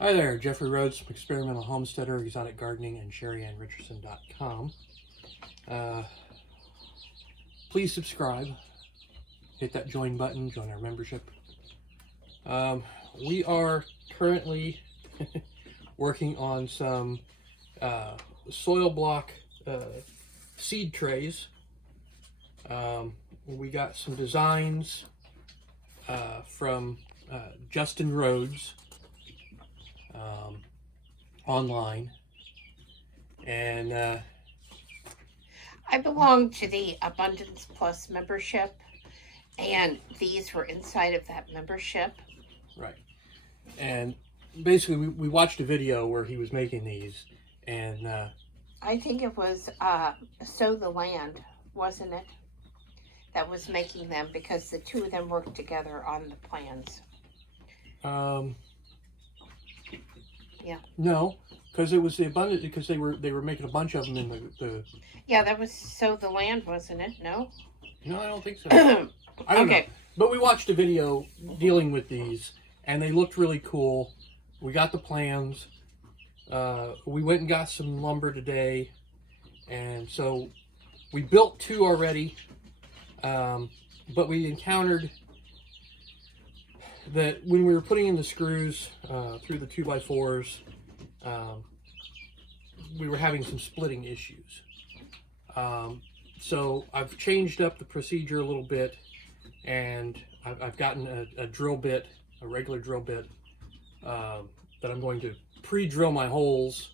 Hi there, Jeffrey Rhoades from Experimental Homesteader, Exotic Gardening, and Sheri and Richerson.com. Please subscribe, hit that join button, join our membership. We are currently working on some soil block seed trays. We got some designs from Justin Rhoades online, and I belong to the Abundance Plus membership, and these were inside of that membership. right, and basically we watched a video where he was making these, and I think it was Sow the Land, wasn't it? That was making them, because the two of them worked together on the plans. Yeah. No, because it was the abundant, because they were making a bunch of them in the Yeah, that was Sow the Land, wasn't it? No? No, I don't think so. I don't know. But we watched a video dealing with these, and they looked really cool. We got the plans. We went and got some lumber today, and so we built two already. But we encountered that when we were putting in the screws through the 2x4s, we were having some splitting issues. So I've changed up the procedure a little bit, and I've gotten a drill bit, a regular drill bit, that I'm going to pre-drill my holes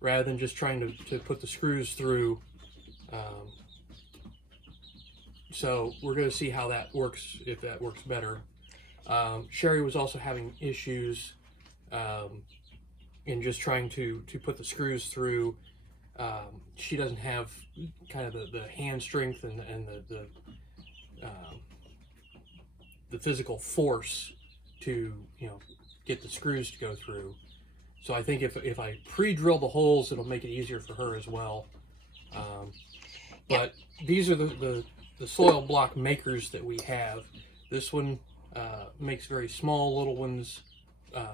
rather than just trying to put the screws through. So we're going to see how that works, if that works better. Sheri was also having issues in just trying to put the screws through. She doesn't have kind of the hand strength and the physical force to get the screws to go through. So I think if I pre-drill the holes, it'll make it easier for her as well. But these are the soil block makers that we have. This one makes very small little ones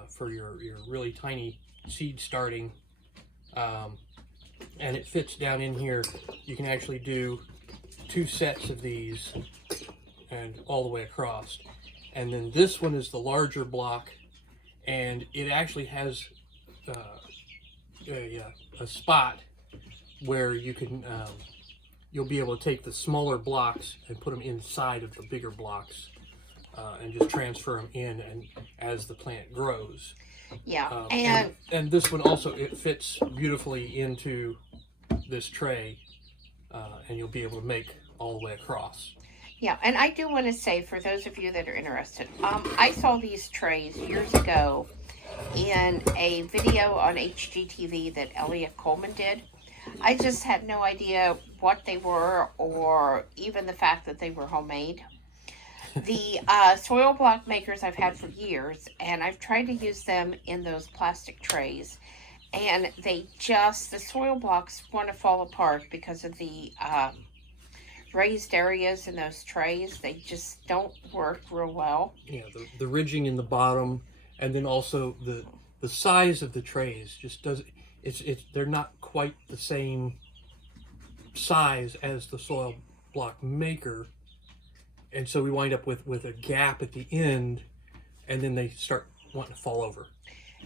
for your really tiny seed starting. And it fits down in here. You can actually do 2 sets of these and all the way across. And then this one is the larger block, and it actually has a spot where you can you'll be able to take the smaller blocks and put them inside of the bigger blocks and just transfer them in and as the plant grows. Yeah, and this one also, it fits beautifully into this tray, and you'll be able to make all the way across. Yeah, and I do want to say, for those of you that are interested, I saw these trays years ago in a video on HGTV that Elliot Coleman did. I just had no idea what they were, or even the fact that they were homemade. The soil block makers I've had for years, and I've tried to use them in those plastic trays, and the soil blocks want to fall apart because of the raised areas in those trays. They just don't work real well. Yeah, the ridging in the bottom, and then also the size of the trays just doesn't, they're not quite the same size as the soil block maker. And so we wind up with a gap at the end, and then they start wanting to fall over.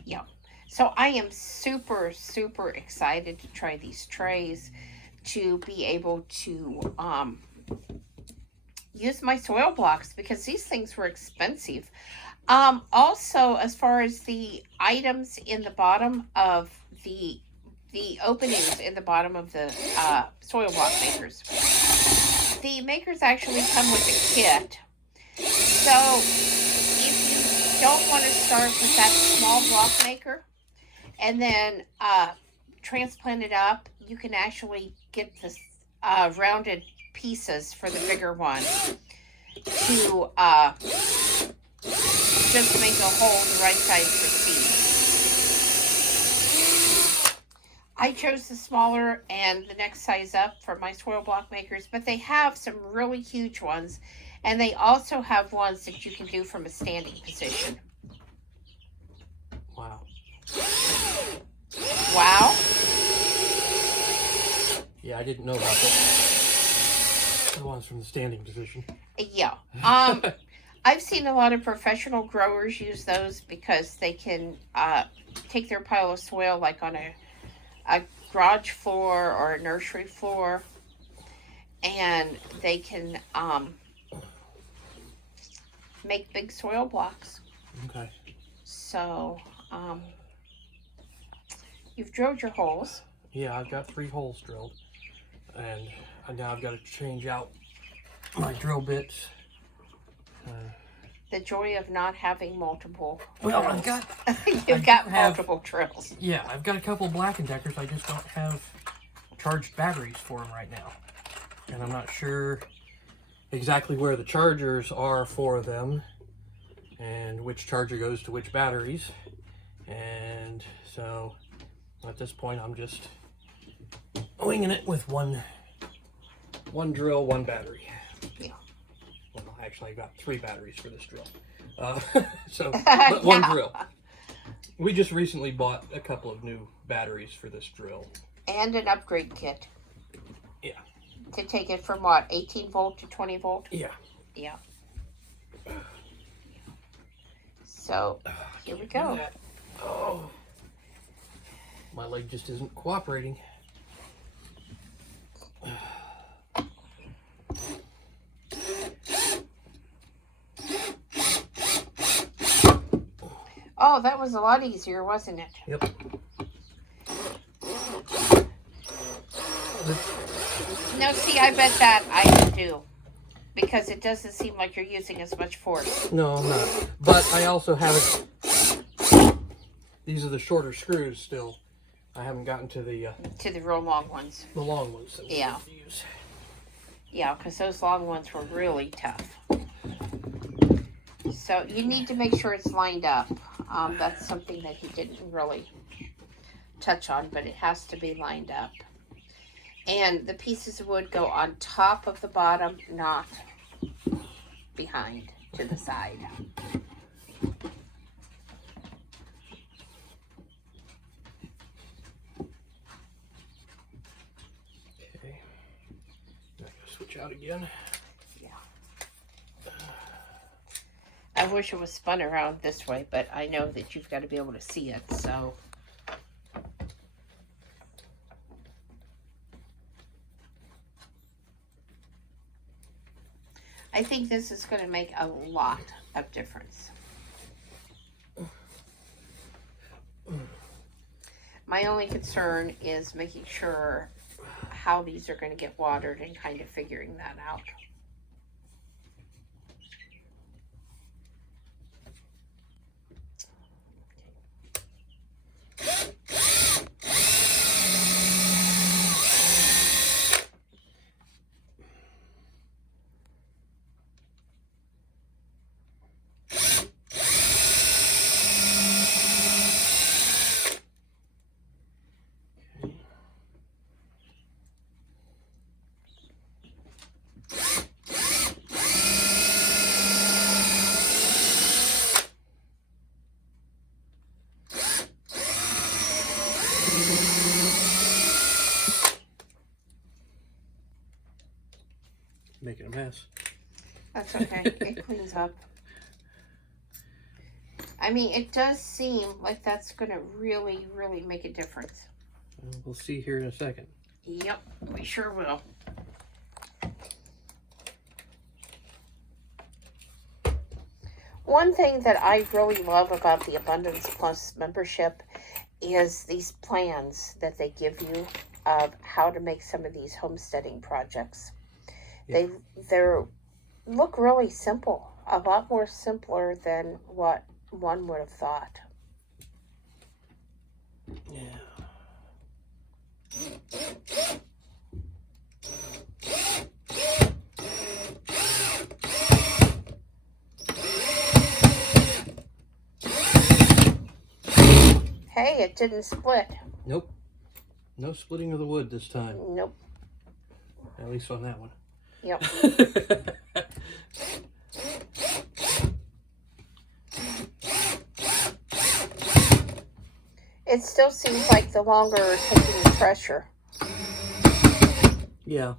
Yeah. So I am super, super excited to try these trays, to be able to use my soil blocks, because these things were expensive. Also, as far as the items in the bottom of the openings in the bottom of the soil block makers, the makers actually come with a kit. So if you don't want to start with that small block maker and then transplant it up, you can actually get this rounded pieces for the bigger one to just make a hole the right size for seed. I chose the smaller and the next size up for my soil block makers, but they have some really huge ones, and they also have ones that you can do from a standing position. Wow. Wow. Yeah, I didn't know about that. The ones from the standing position. Yeah. I've seen a lot of professional growers use those because they can take their pile of soil like on a garage floor or a nursery floor, and they can make big soil blocks. Okay. So, you've drilled your holes. Yeah, I've got 3 holes drilled, and now I've got to change out my drill bits. The joy of not having multiple Well, drills. I've got... You've got multiple drills. Yeah, I've got a couple Black & Deckers. I just don't have charged batteries for them right now. And I'm not sure exactly where the chargers are for them and which charger goes to which batteries. And so at this point, I'm just winging it with one drill, 1 battery. Yeah. Well, actually, I got 3 batteries for this drill. But 1 drill. We just recently bought a couple of new batteries for this drill. And an upgrade kit. Yeah. To take it from what, 18 volt to 20 volt? Yeah. Yeah. So, here we go. Oh. My leg just isn't cooperating. Oh, that was a lot easier, wasn't it? Yep. No, see, I bet that I do. Because it doesn't seem like you're using as much force. No, I'm not. But I also haven't... These are the shorter screws still. I haven't gotten to the real long ones. The long ones that we Yeah. use. Yeah, because those long ones were really tough. So you need to make sure it's lined up. That's something that he didn't really touch on, but it has to be lined up. And the pieces of wood go on top of the bottom, not behind to the side. Okay. I'm going to switch out again. Yeah. I wish it was spun around this way, but I know that you've got to be able to see it, so. I think this is going to make a lot of difference. My only concern is making sure how these are going to get watered and kind of figuring that out. Making a mess. That's okay. It cleans up. I mean, it does seem like that's going to really, really make a difference. We'll see here in a second. Yep, we sure will. One thing that I really love about the Abundance Plus membership is these plans that they give you of how to make some of these homesteading projects. Yeah. They're look really simple, a lot more simpler than what one would have thought. Yeah. Hey, it didn't split. Nope. No splitting of the wood this time. Nope. At least on that one. Yep. it still seems like the longer taking the pressure. Yeah.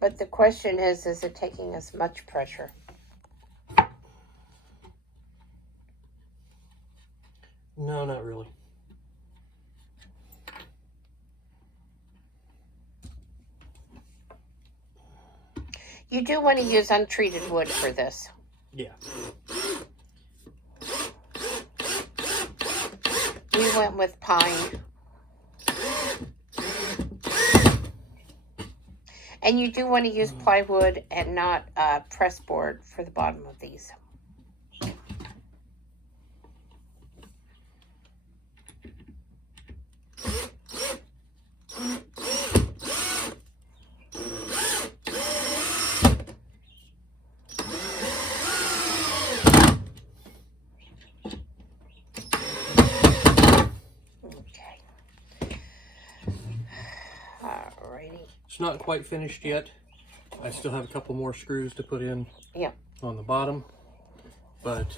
But the question is it taking as much pressure? No, not really. You do want to use untreated wood for this. Yeah. We went with pine. And you do want to use plywood and not press board for the bottom of these. It's not quite finished yet. I still have a couple more screws to put in on the bottom, but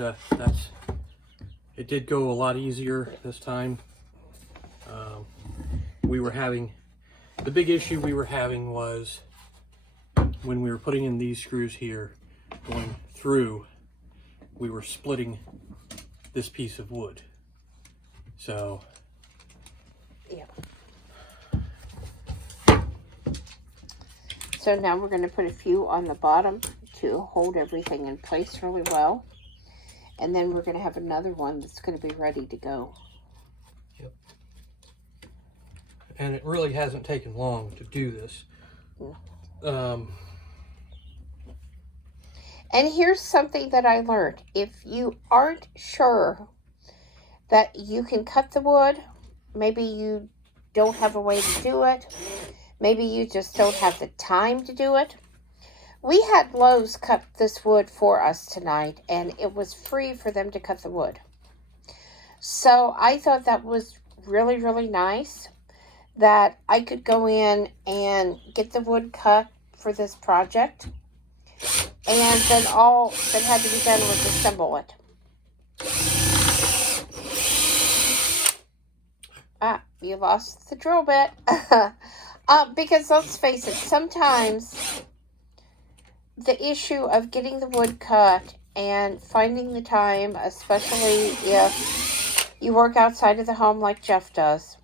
it did go a lot easier this time. The big issue we were having was when we were putting in these screws here, going through, we were splitting this piece of wood. So So now we're going to put a few on the bottom to hold everything in place really well. And then we're going to have another one that's going to be ready to go. Yep. And it really hasn't taken long to do this. And here's something that I learned. If you aren't sure that you can cut the wood, maybe you don't have a way to do it, maybe you just don't have the time to do it. We had Lowe's cut this wood for us tonight, and it was free for them to cut the wood. So I thought that was really, really nice that I could go in and get the wood cut for this project. And then all that had to be done was assemble it. You lost the drill bit. Because let's face it, sometimes the issue of getting the wood cut and finding the time, especially if you work outside of the home like Jeff does,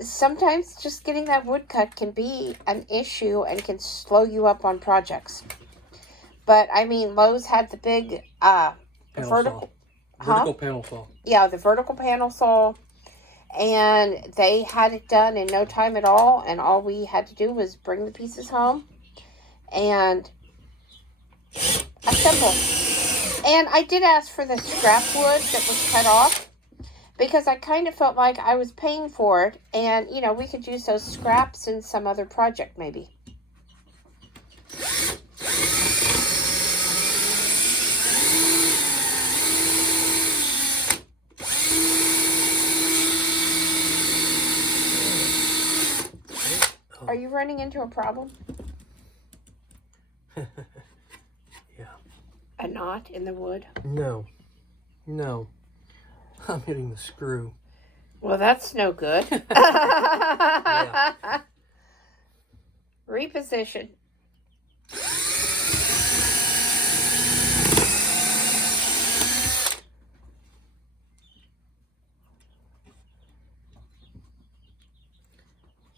sometimes just getting that wood cut can be an issue and can slow you up on projects. But, I mean, Lowe's had the big vertical panel saw. Yeah, the vertical panel saw. And they had it done in no time at all. And all we had to do was bring the pieces home and assemble. And I did ask for the scrap wood that was cut off, because I kind of felt like I was paying for it. And, you know, we could use those scraps in some other project maybe. Are you running into a problem? Yeah. A knot in the wood? No. I'm hitting the screw. Well, that's no good. Yeah. Reposition.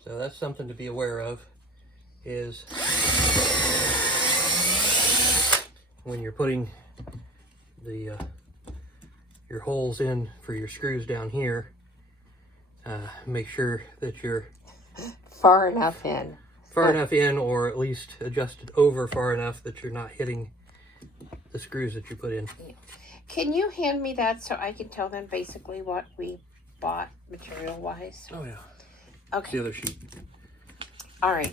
So that's something to be aware of, is when you're putting the your holes in for your screws down here, make sure that you're far enough in, or at least adjusted over far enough that you're not hitting the screws that you put in. Can you hand me that so I can tell them basically what we bought material-wise? Oh, yeah. Okay. The other sheet. All right.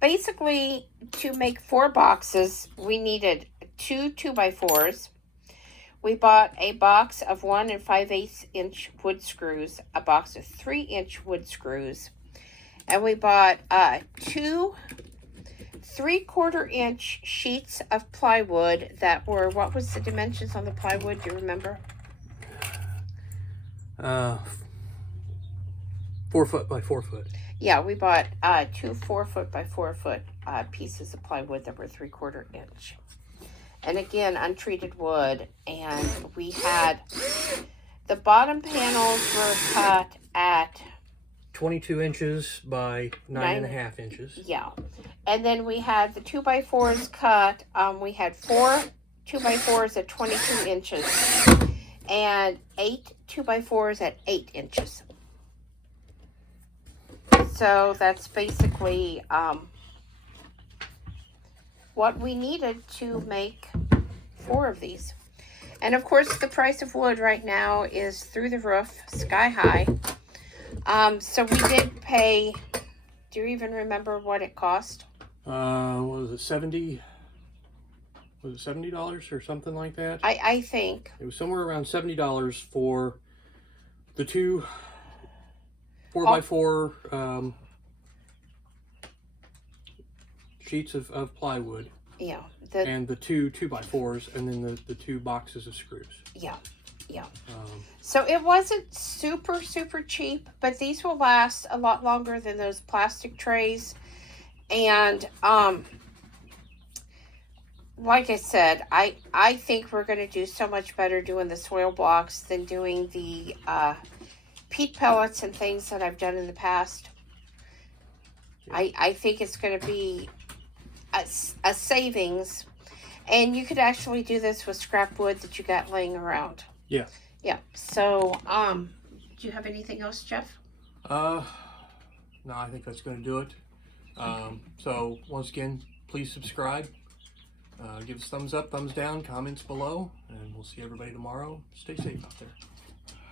Basically, to make 4 boxes, we needed 2 2x4s. We bought a box of 1 5/8 inch wood screws, a box of 3 inch wood screws, and we bought 2 3/4 inch sheets of plywood that were, what was the dimensions on the plywood? Do you remember? 4 foot by 4 foot. Yeah, we bought 2 4-foot by 4-foot pieces of plywood that were 3/4 inch. And again, untreated wood. And we had the bottom panels were cut at 22 inches by 9.5 inches. Yeah. And then we had the 2x4s cut. We had 4 2x4s at 22 inches and 8 2x4s at 8 inches. So that's basically what we needed to make 4 of these. And of course, the price of wood right now is through the roof, sky high. So we did pay, do you even remember what it cost? What was it, 70? Was it $70 or something like that? I think. It was somewhere around $70 for the 2 4x4 sheets of plywood. Yeah. And the 2 2x4s, and then the 2 boxes of screws. Yeah. So it wasn't super cheap, but these will last a lot longer than those plastic trays. And like I said, I think we're going to do so much better doing the soil blocks than doing the peat pellets and things that I've done in the past. Yeah. I think it's going to be a savings, and you could actually do this with scrap wood that you got laying around. Yeah. Yeah. So, do you have anything else, Jeff? No, I think that's going to do it. So once again, please subscribe. Give us thumbs up, thumbs down, comments below, and we'll see everybody tomorrow. Stay safe out there.